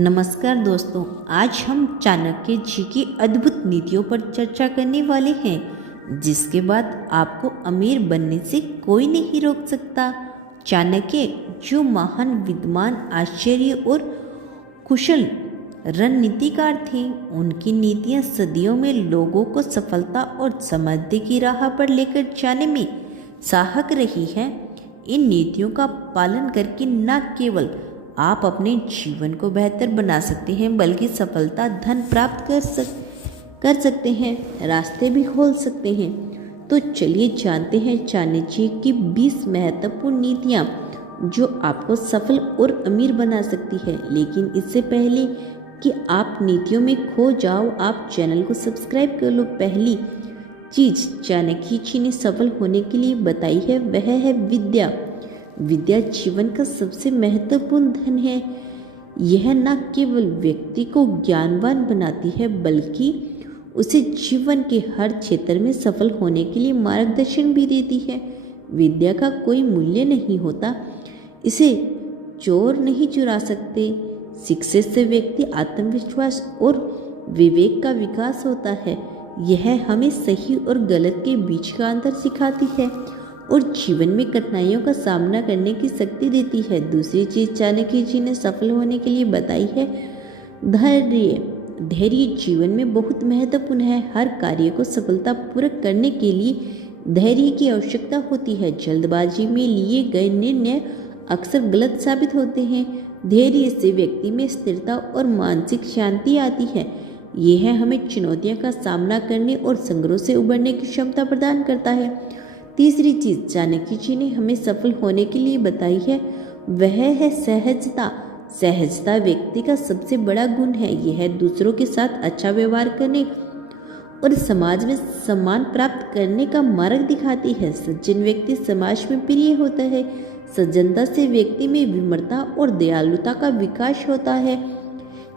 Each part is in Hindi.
नमस्कार दोस्तों, आज हम चाणक्य जी की अद्भुत नीतियों पर चर्चा करने वाले हैं, जिसके बाद आपको अमीर बनने से कोई नहीं रोक सकता। चाणक्य जो महान विद्वान, आश्चर्य और कुशल रणनीतिकार थे, उनकी नीतियां सदियों में लोगों को सफलता और समृद्धि की राह पर लेकर जाने में सहायक रही है। इन नीतियों का पालन करके न केवल आप अपने जीवन को बेहतर बना सकते हैं, बल्कि सफलता, धन प्राप्त कर सकते हैं, रास्ते भी खोल सकते हैं। तो चलिए जानते हैं चाणक्य जी की 20 महत्वपूर्ण नीतियाँ जो आपको सफल और अमीर बना सकती है। लेकिन इससे पहले कि आप नीतियों में खो जाओ, आप चैनल को सब्सक्राइब कर लो। पहली चीज चाणक्य जी ने सफल होने के लिए बताई है, वह है विद्या। विद्या जीवन का सबसे महत्वपूर्ण धन है। यह न केवल व्यक्ति को ज्ञानवान बनाती है, बल्कि उसे जीवन के हर क्षेत्र में सफल होने के लिए मार्गदर्शन भी देती है। विद्या का कोई मूल्य नहीं होता, इसे चोर नहीं चुरा सकते। शिक्षा से व्यक्ति आत्मविश्वास और विवेक का विकास होता है। यह हमें सही और गलत के बीच का अंतर सिखाती है और जीवन में कठिनाइयों का सामना करने की शक्ति देती है। दूसरी चीज चाणक्य जी ने सफल होने के लिए बताई है, धैर्य। धैर्य जीवन में बहुत महत्वपूर्ण है। हर कार्य को सफलतापूर्वक करने के लिए धैर्य की आवश्यकता होती है। जल्दबाजी में लिए गए निर्णय अक्सर गलत साबित होते हैं। धैर्य से व्यक्ति में स्थिरता और मानसिक शांति आती है। यह हमें चुनौतियों का सामना करने और संघर्षों से उबरने की क्षमता प्रदान करता है। तीसरी चीज चाणक्य जी ने हमें सफल होने के लिए बताई है, वह है सहजता। सहजता व्यक्ति का सबसे बड़ा गुण है। यह दूसरों के साथ अच्छा व्यवहार करने और समाज में सम्मान प्राप्त करने का मार्ग दिखाती है। सज्जन व्यक्ति समाज में प्रिय होता है। सज्जनता से व्यक्ति में विनम्रता और दयालुता का विकास होता है।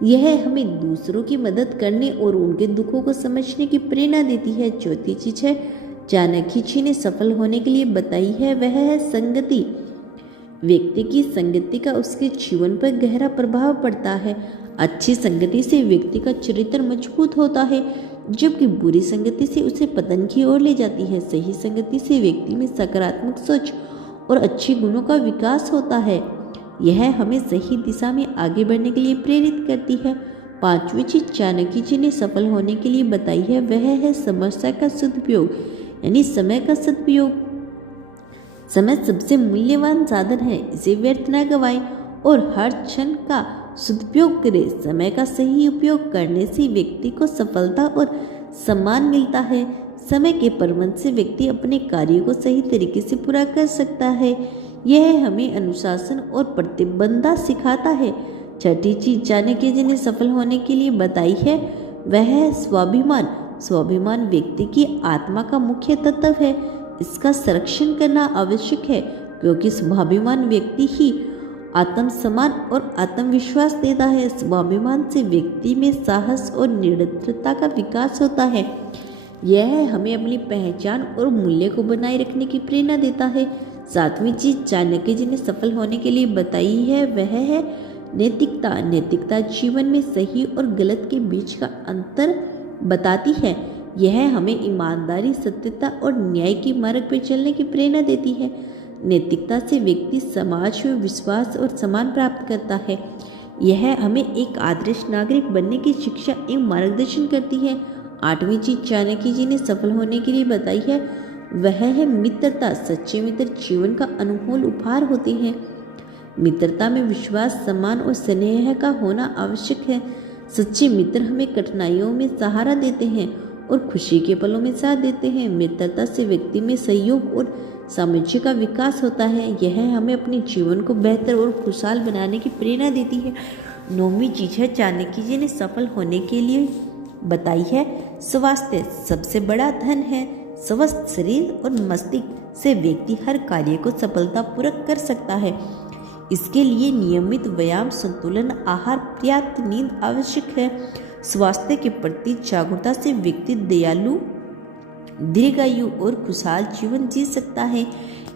यह हमें दूसरों की मदद करने और उनके दुखों को समझने की प्रेरणा देती है। चौथी चीज है चाणक्य जी ने सफल होने के लिए बताई है, वह है संगति। व्यक्ति की संगति का उसके जीवन पर गहरा प्रभाव पड़ता है। अच्छी संगति से व्यक्ति का चरित्र मजबूत होता है, जबकि बुरी संगति से उसे पतन की ओर ले जाती है। सही संगति से व्यक्ति में सकारात्मक सोच और अच्छे गुणों का विकास होता है। यह हमें सही दिशा में आगे बढ़ने के लिए प्रेरित करती है। पांचवी चीज चाणक्य जी ने सफल होने के लिए बताई है, वह है समस्या का सदुपयोग, यानी समय का सदुपयोग। समय सबसे मूल्यवान साधन है, इसे व्यर्थ न गवाएं और हर क्षण का सदुपयोग करें। समय का सही उपयोग करने से व्यक्ति को सफलता और सम्मान मिलता है। समय के प्रबंधन से व्यक्ति अपने कार्यों को सही तरीके से पूरा कर सकता है। यह हमें अनुशासन और प्रतिबद्धता सिखाता है। छठी चीज चाणक्य जी ने सफल होने के लिए बताई है, वह है स्वाभिमान। स्वाभिमान व्यक्ति की आत्मा का मुख्य तत्व है। इसका संरक्षण करना आवश्यक है, क्योंकि स्वाभिमान व्यक्ति ही आत्मसम्मान और आत्मविश्वास देता है। स्वाभिमान से व्यक्ति में साहस और निडरता का विकास होता है। यह हमें अपनी पहचान और मूल्य को बनाए रखने की प्रेरणा देता है। सातवीं चीज चाणक्य जी ने सफल होने के लिए बताई है, वह है नैतिकता। नैतिकता जीवन में सही और गलत के बीच का अंतर बताती है। यह हमें ईमानदारी, सत्यता और न्याय के मार्ग पर चलने की प्रेरणा देती है। नैतिकता से व्यक्ति समाज में विश्वास और सम्मान प्राप्त करता है। यह हमें एक आदर्श नागरिक बनने की शिक्षा एवं मार्गदर्शन करती है। आठवीं चीज चाणक्य जी ने सफल होने के लिए बताई है, वह है मित्रता। सच्चे मित्र जीवन का अनमोल उपहार होते हैं। मित्रता में विश्वास, सम्मान और स्नेह का होना आवश्यक है। सच्चे मित्र हमें कठिनाइयों में सहारा देते हैं और खुशी के पलों में साथ देते हैं। मित्रता से व्यक्ति में सहयोग और सामंजस्य का विकास होता है। यह हमें अपने जीवन को बेहतर और खुशहाल बनाने की प्रेरणा देती है। नौवीं चीज है चाणक्य जी ने सफल होने के लिए बताई है, स्वास्थ्य सबसे बड़ा धन है। स्वस्थ शरीर और मस्तिष्क से व्यक्ति हर कार्य को सफलतापूर्वक कर सकता है। इसके लिए नियमित व्यायाम, संतुलन आहार, पर्याप्त नींद आवश्यक है। स्वास्थ्य के प्रति जागरूकता से व्यक्ति दयालु, दीर्घायु और खुशहाल जीवन जी सकता है।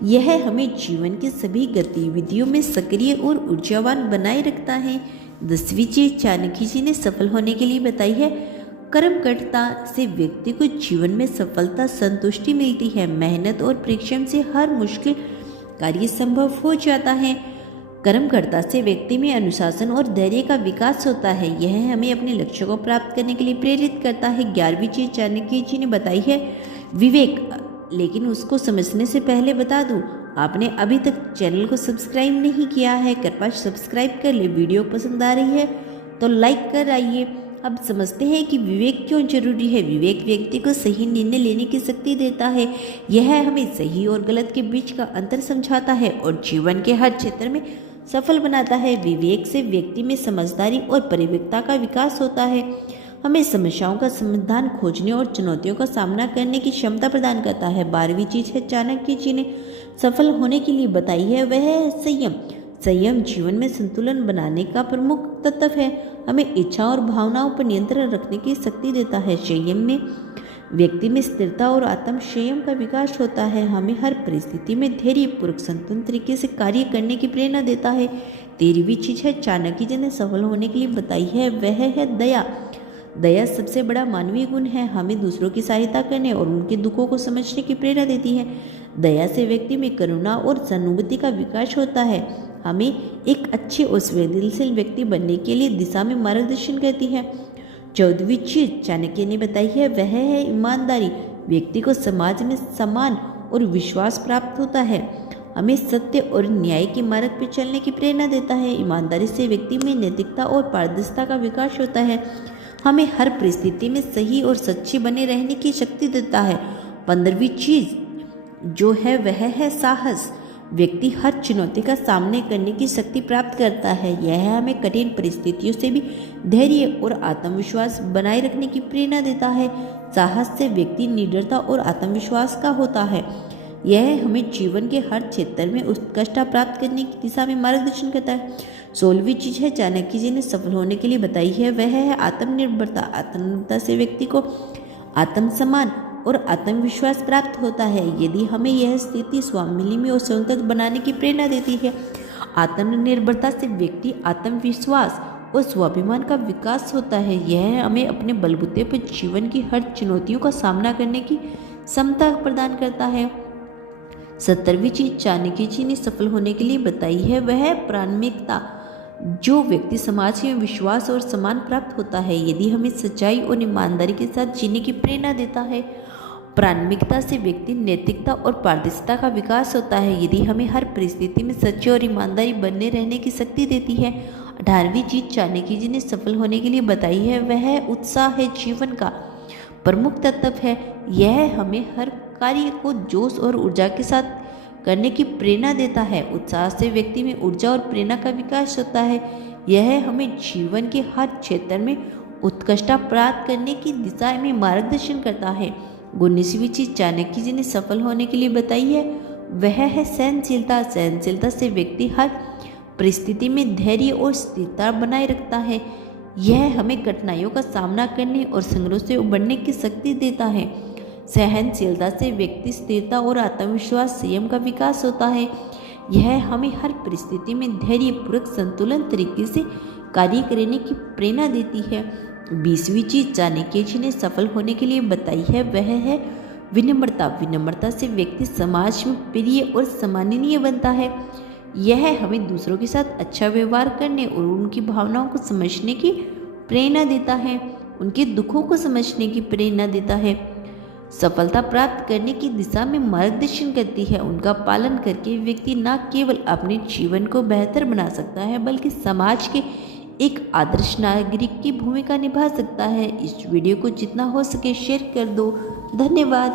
यह हमें जीवन की सभी गतिविधियों में सक्रिय और ऊर्जावान बनाए रखता है। 10वीं चीज चाणक्य जी ने सफल होने के लिए बताई है, कर्मठता से व्यक्ति को जीवन में सफलता संतुष्टि मिलती है। मेहनत और परिश्रम से हर मुश्किल कार्य संभव हो जाता है। कर्मठता से व्यक्ति में अनुशासन और धैर्य का विकास होता है। यह हमें अपने लक्ष्यों को प्राप्त करने के लिए प्रेरित करता है। 11वीं चीज चाणक्य जी ने बताई है, विवेक। लेकिन उसको समझने से पहले बता दूं, आपने अभी तक चैनल को सब्सक्राइब नहीं किया है, कृपया सब्सक्राइब कर ले। वीडियो पसंद आ रही है तो लाइक कर आइए। अब समझते हैं कि विवेक क्यों जरूरी है। विवेक व्यक्ति को सही निर्णय लेने की शक्ति देता है। यह हमें सही और गलत के बीच का अंतर समझाता है और जीवन के हर क्षेत्र में सफल बनाता है। विवेक से व्यक्ति में समझदारी और परिपक्वता का विकास होता है। हमें समस्याओं का समाधान खोजने और चुनौतियों का सामना करने की क्षमता प्रदान करता है। 12वीं चीज है चाणक्य जी ने सफल होने के लिए बताई है, वह है संयम। संयम जीवन में संतुलन बनाने का प्रमुख तत्व है। हमें इच्छा और भावनाओं पर नियंत्रण रखने की शक्ति देता है। संयम में व्यक्ति में स्थिरता और आत्म संयम का विकास होता है। हमें हर परिस्थिति में धैर्यपूर्वक संतुलित तरीके से कार्य करने की प्रेरणा देता है। 13वीं चीज है चाणक्य जी ने सफल होने के लिए बताई है, वह है दया। दया सबसे बड़ा मानवीय गुण है। हमें दूसरों की सहायता करने और उनके दुखों को समझने की प्रेरणा देती है। दया से व्यक्ति में करुणा और सहानुभूति का विकास होता है। हमें एक अच्छे और संवेदनशील व्यक्ति बनने के लिए दिशा में मार्गदर्शन करती है। 14वीं चीज चाणक्य ने बताई है, वह है ईमानदारी। व्यक्ति को समाज में सम्मान और विश्वास प्राप्त होता है। हमें सत्य और न्याय के मार्ग पर चलने की प्रेरणा देता है। ईमानदारी से व्यक्ति में नैतिकता और पारदर्शिता का विकास होता है। हमें हर परिस्थिति में सही और सच्चे बने रहने की शक्ति देता है। 15वीं चीज जो है वह है साहस। व्यक्ति हर चुनौती का सामना करने की शक्ति प्राप्त करता है। यह हमें कठिन परिस्थितियों से भी धैर्य और आत्मविश्वास बनाए रखने की प्रेरणा देता है। साहस से व्यक्ति निडरता और आत्मविश्वास का होता है। यह हमें जीवन के हर क्षेत्र में उत्कृष्टता प्राप्त करने की दिशा में मार्गदर्शन करता है। 16वीं चीज है चाणक्य जी ने सफल होने के लिए बताई है, वह है आत्मनिर्भरता। आत्मनिर्भरता से व्यक्ति को आत्मसम्मान और आत्मविश्वास प्राप्त होता है। यदि हमें यह स्थिति स्वावलंबी और स्वतंत्र बनाने की प्रेरणा देती है। आत्मनिर्भरता से व्यक्ति आत्मविश्वास और स्वाभिमान का विकास होता है। यह हमें अपने बलबूते पर जीवन की हर चुनौतियों का सामना करने की क्षमता प्रदान करता है। 17वीं चीज चाणक्य जी ने सफल होने के लिए बताई है, वह है प्रामाणिकता। जो व्यक्ति समाज में विश्वास और सम्मान प्राप्त होता है। यदि हमें सच्चाई और ईमानदारी के साथ जीने की प्रेरणा देता है। प्रामाणिकता से व्यक्ति नैतिकता और पारदर्शिता का विकास होता है। यदि हमें हर परिस्थिति में सच्चे और ईमानदारी बने रहने की शक्ति देती है। 18वीं चीज चाणक्य जी ने सफल होने के लिए बताई है, वह है उत्साह है जीवन का प्रमुख तत्व है। यह हमें हर कार्य को जोश और ऊर्जा के साथ करने की प्रेरणा देता है। उत्साह से व्यक्ति में ऊर्जा और प्रेरणा का विकास होता है। यह हमें जीवन के हर क्षेत्र में उत्कृष्टता प्राप्त करने की दिशा में मार्गदर्शन करता है। 19वीं चीज चाणक्य जी ने सफल होने के लिए बताई है, वह है सहनशीलता। सहनशीलता से व्यक्ति हर परिस्थिति में धैर्य और स्थिरता बनाए रखता है। यह हमें कठिनाइयों का सामना करने और संघर्षों से उबरने की शक्ति देता है। सहनशीलता से व्यक्ति स्थिरता और आत्मविश्वास संयम का विकास होता है। यह हमें हर परिस्थिति में धैर्यपूर्वक संतुलन तरीके से कार्य करने की प्रेरणा देती है। 20वीं चीज चाणक्य जी ने सफल होने के लिए बताई है, वह है विनम्रता। विनम्रता से व्यक्ति समाज में प्रिय और सम्माननीय बनता है। यह हमें दूसरों के साथ अच्छा व्यवहार करने और उनकी भावनाओं को समझने की प्रेरणा देता है। उनके दुखों को समझने की प्रेरणा देता है। सफलता प्राप्त करने की दिशा में मार्गदर्शन करती है। उनका पालन करके व्यक्ति न केवल अपने जीवन को बेहतर बना सकता है, बल्कि समाज के एक आदर्श नागरिक की भूमिका निभा सकता है। इस वीडियो को जितना हो सके शेयर कर दो। धन्यवाद।